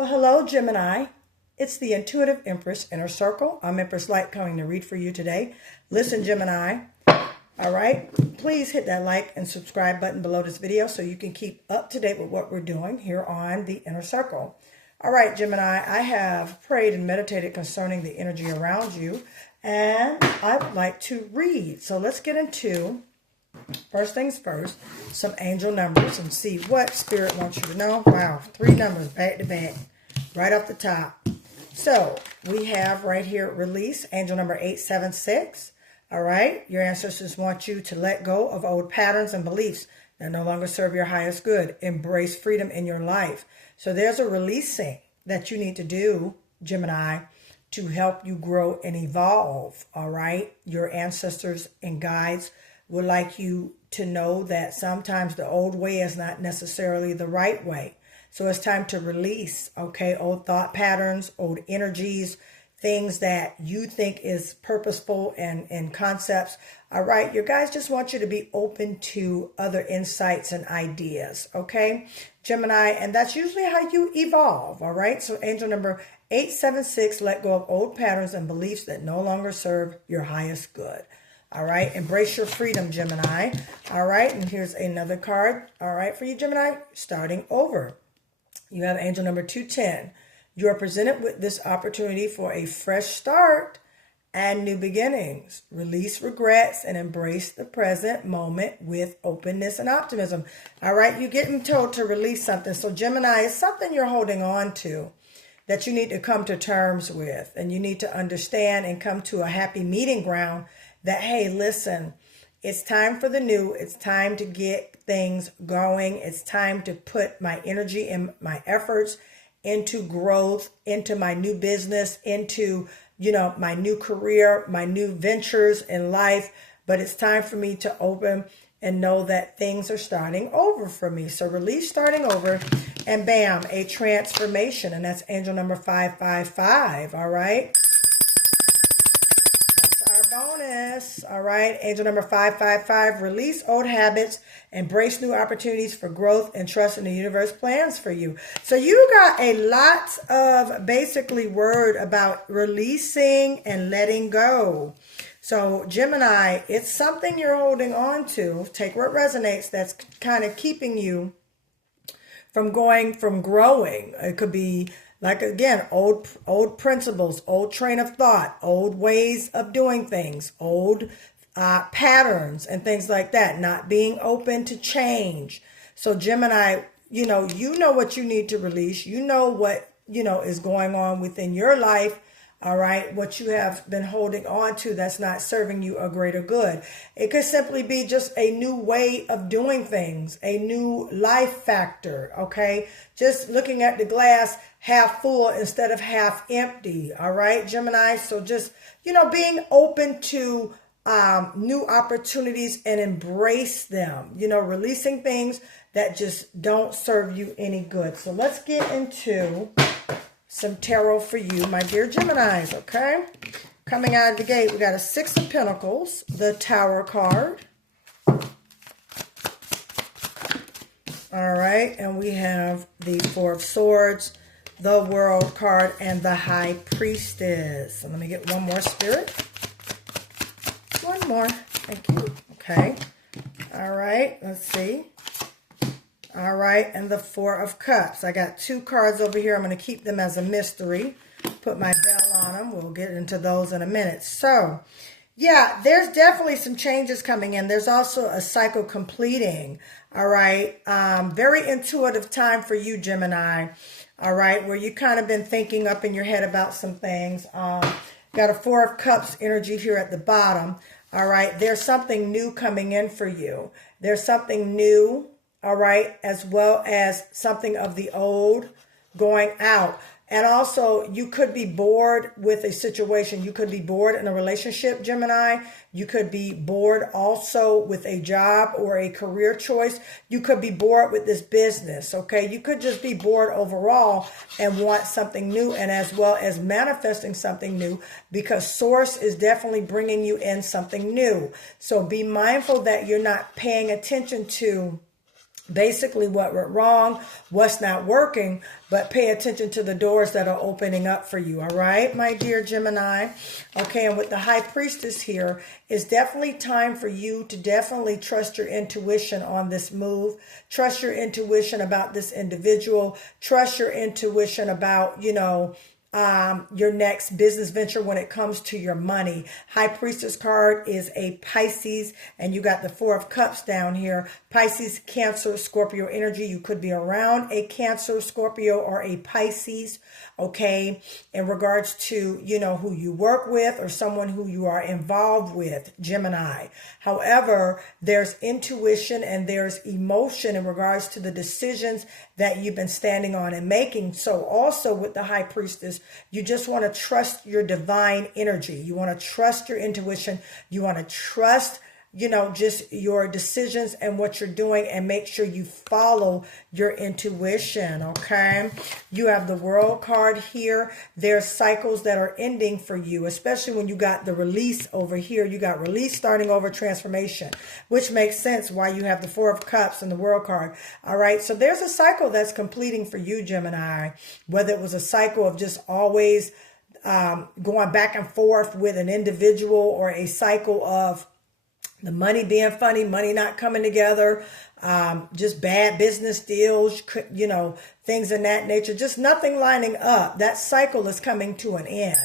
Well, hello, Gemini. It's the Intuitive Empress Inner Circle. I'm Empress Light coming to read for you today. Listen, Gemini. All right. Please hit that like and subscribe button below this video so you can keep up to date with what we're doing here on the Inner Circle. All right, Gemini, I have prayed and meditated concerning the energy around you, and I'd like to read. So let's get into, first things first, some angel numbers and see what Spirit wants you to know. Wow, 3 numbers back to back, right off the top. So we have right here, release, angel number 876. All right, your ancestors want you to let go of old patterns and beliefs that no longer serve your highest good. Embrace freedom in your life. So there's a releasing that you need to do, Gemini, to help you grow and evolve. All right, your ancestors and guides would like you to know that sometimes the old way is not necessarily the right way. So it's time to release, okay, old thought patterns, old energies, things that you think is purposeful and concepts. All right, your guys just want you to be open to other insights and ideas, okay, Gemini, and that's usually how you evolve, all right? So angel number 876, let go of old patterns and beliefs that no longer serve your highest good. All right, embrace your freedom, Gemini. All right, and here's another card, all right, for you, Gemini, starting over. You have angel number 210. You are presented with this opportunity for a fresh start and new beginnings. Release regrets and embrace the present moment with openness and optimism. All right, you're getting told to release something. So Gemini, is something you're holding on to that you need to come to terms with. And you need to understand and come to a happy meeting ground that, hey, listen, it's time for the new. It's time to get things going. It's time to put my energy and my efforts into growth, into my new business, into, my new career, my new ventures in life. But it's time for me to open and know that things are starting over for me. So release starting over, and bam, a transformation. And that's angel number 555. All right. Bonus. All right. Angel number 555. Release old habits. Embrace new opportunities for growth and trust in the universe plans for you. So you got a lot of basically word about releasing and letting go. So Gemini, it's something you're holding on to. Take what resonates that's kind of keeping you from growing. It could be, like, again, old principles, old train of thought, old ways of doing things, old patterns and things like that, not being open to change. So Gemini, you know what you need to release. You know what, is going on within your life. All right, what you have been holding on to that's not serving you a greater good. It could simply be just a new way of doing things, a new life factor, okay? Just looking at the glass half full instead of half empty, all right, Gemini? So just, being open to new opportunities and embrace them, releasing things that just don't serve you any good. So let's get into some tarot for you, my dear Geminis, okay? Coming out of the gate, we got a 6 of Pentacles, the Tower card. All right, and we have the 4 of Swords, the World card, and the High Priestess. So let me get one more, Spirit. One more. Thank you. Okay. All right, let's see. All right, and the 4 of Cups. I got 2 cards over here. I'm going to keep them as a mystery. Put my bell on them. We'll get into those in a minute. So, yeah, there's definitely some changes coming in. There's also a cycle completing. All right, very intuitive time for you, Gemini. All right, where you kind of been thinking up in your head about some things. Got a 4 of Cups energy here at the bottom. All right, there's something new coming in for you. There's something new. All right, as well as something of the old going out. And also, you could be bored with a situation. You could be bored in a relationship, Gemini. You could be bored also with a job or a career choice. You could be bored with this business, okay? You could just be bored overall and want something new, and as well as manifesting something new, because Source is definitely bringing you in something new. So be mindful that you're not paying attention to basically what went wrong, what's not working, but pay attention to the doors that are opening up for you. All right, my dear Gemini. Okay, and with the High Priestess here, it's definitely time for you to definitely trust your intuition on this move. Trust your intuition about this individual. Trust your intuition about, your next business venture when it comes to your money. High Priestess card is a Pisces, and you got the Four of Cups down here. Pisces, Cancer, Scorpio energy. You could be around a Cancer, Scorpio, or a Pisces, okay, in regards to, who you work with or someone who you are involved with, Gemini. However, there's intuition and there's emotion in regards to the decisions that you've been standing on and making. So also with the High Priestess, you just want to trust your divine energy. You want to trust your intuition. You want to trust, just your decisions and what you're doing, and make sure you follow your intuition, okay? You have the World card here. There's cycles that are ending for you, especially when you got the release over here. You got release, starting over, transformation, which makes sense why you have the Four of Cups and the World card. All right, so there's a cycle that's completing for you, Gemini, whether it was a cycle of just always going back and forth with an individual, or a cycle of the money being funny, money not coming together, just bad business deals, things in that nature, just nothing lining up. That cycle is coming to an end.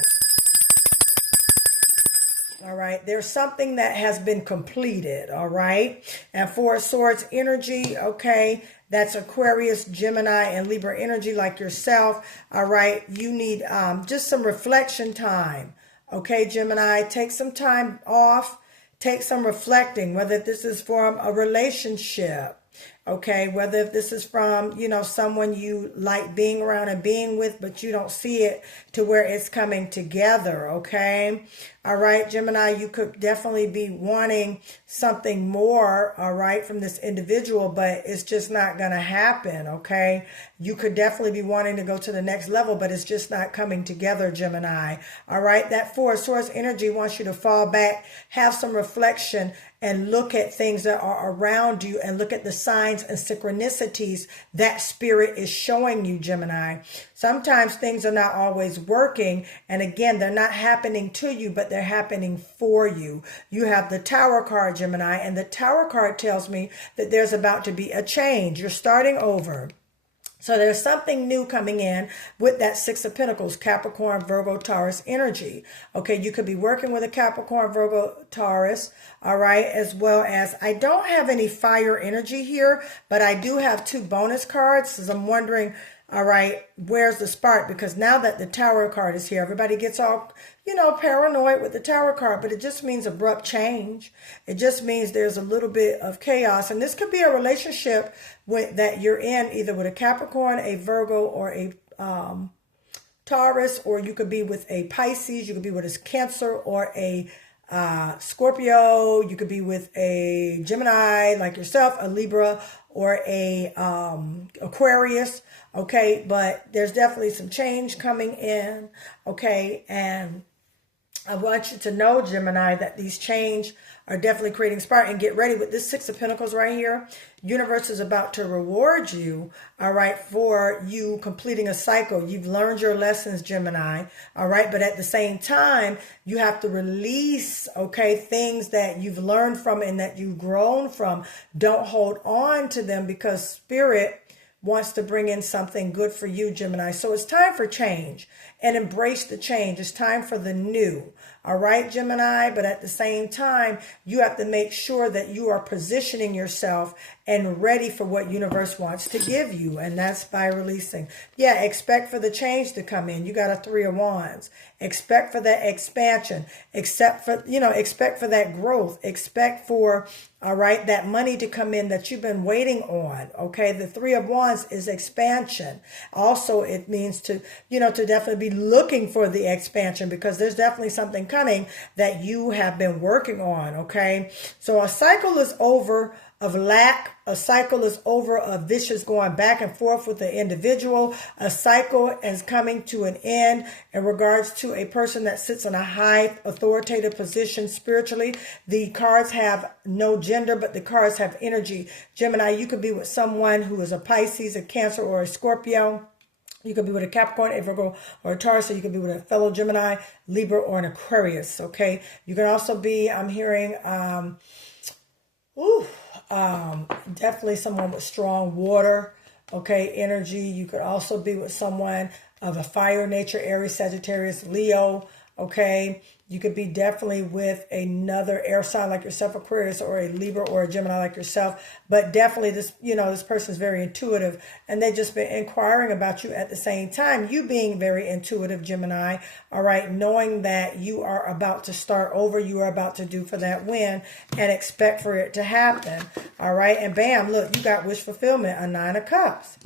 All right, there's something that has been completed, all right? And Four of Swords energy, okay, that's Aquarius, Gemini, and Libra energy like yourself, all right? You need just some reflection time, okay, Gemini? Take some time off. Take some reflecting, whether this is from a relationship, okay, whether if this is from, someone you like being around and being with, but you don't see it to where it's coming together, okay? All right, Gemini, you could definitely be wanting something more, all right, from this individual, but it's just not going to happen, okay? You could definitely be wanting to go to the next level, but it's just not coming together, Gemini. All right, that Four of Swords energy wants you to fall back, have some reflection, and look at things that are around you, and look at the signs and synchronicities that Spirit is showing you, Gemini. Sometimes things are not always working, and again, they're not happening to you, but they're happening for you. You have the Tower card, Gemini, and the Tower card tells me that there's about to be a change. You're starting over. So there's something new coming in with that Six of Pentacles, Capricorn, Virgo, Taurus energy. Okay, you could be working with a Capricorn, Virgo, Taurus, all right, as well as, I don't have any fire energy here, but I do have two bonus cards, so I'm wondering, all right, where's the spark? Because now that the Tower card is here, everybody gets all, paranoid with the Tower card, but it just means abrupt change. It just means there's a little bit of chaos. And this could be a relationship that you're in, either with a Capricorn, a Virgo, or a Taurus, or you could be with a Pisces, you could be with a Cancer, or a Scorpio, you could be with a Gemini like yourself, a Libra, or a Aquarius, okay? But there's definitely some change coming in, okay? And I want you to know, Gemini, that these change are definitely creating spark. And get ready with this Six of Pentacles right here. Universe is about to reward you, all right, for you completing a cycle. You've learned your lessons, Gemini, all right? But at the same time, you have to release, okay, things that you've learned from and that you've grown from. Don't hold on to them, because Spirit wants to bring in something good for you, Gemini. So it's time for change, and embrace the change. It's time for the new. All right, Gemini, but at the same time, you have to make sure that you are positioning yourself and ready for what universe wants to give you. And that's by releasing. Yeah, expect for the change to come in. You got a Three of Wands. Expect for that expansion. Expect for that growth. Expect for, all right, that money to come in that you've been waiting on. Okay, the Three of Wands is expansion. Also, it means to definitely be looking for the expansion, because there's definitely something coming that you have been working on. Okay, so a cycle is over. of lack. A cycle is over of vicious going back and forth with the individual. A cycle is coming to an end in regards to a person that sits in a high authoritative position spiritually. The cards have no gender, but the cards have energy. Gemini, you could be with someone who is a Pisces, a Cancer, or a Scorpio. You could be with a Capricorn, a Virgo, or a Taurus. So you could be with a fellow Gemini, Libra, or an Aquarius. Okay. You can also be, I'm hearing, definitely someone with strong water, okay, energy. You could also be with someone of a fire nature, Aries, Sagittarius, Leo, okay. You could be definitely with another air sign like yourself, Aquarius, or a Libra, or a Gemini like yourself. But definitely this, this person is very intuitive, and they've just been inquiring about you at the same time. You being very intuitive, Gemini, all right, knowing that you are about to start over, you are about to do for that win, and expect for it to happen, all right. And bam, look, you got wish fulfillment, a 9 of Cups.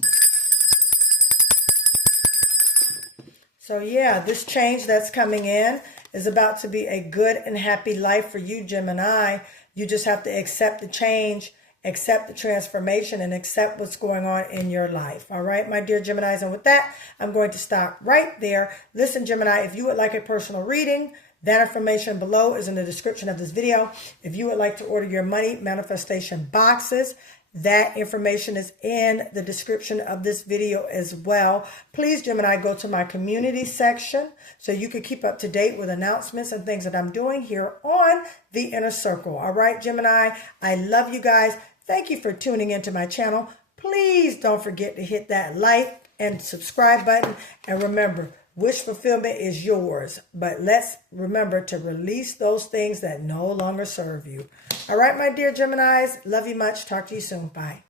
So yeah, this change that's coming in is about to be a good and happy life for you, Gemini. You just have to accept the change, accept the transformation, and accept what's going on in your life. All right, my dear Geminis. And with that, I'm going to stop right there. Listen, Gemini, if you would like a personal reading, that information below is in the description of this video. If you would like to order your money manifestation boxes, that information is in the description of this video as well. Please, Gemini, go to my community section so you can keep up to date with announcements and things that I'm doing here on the Inner Circle. All right, Gemini, I love you guys. Thank you for tuning into my channel. Please don't forget to hit that like and subscribe button. And remember, wish fulfillment is yours, but let's remember to release those things that no longer serve you. All right, my dear Geminis, love you much. Talk to you soon. Bye.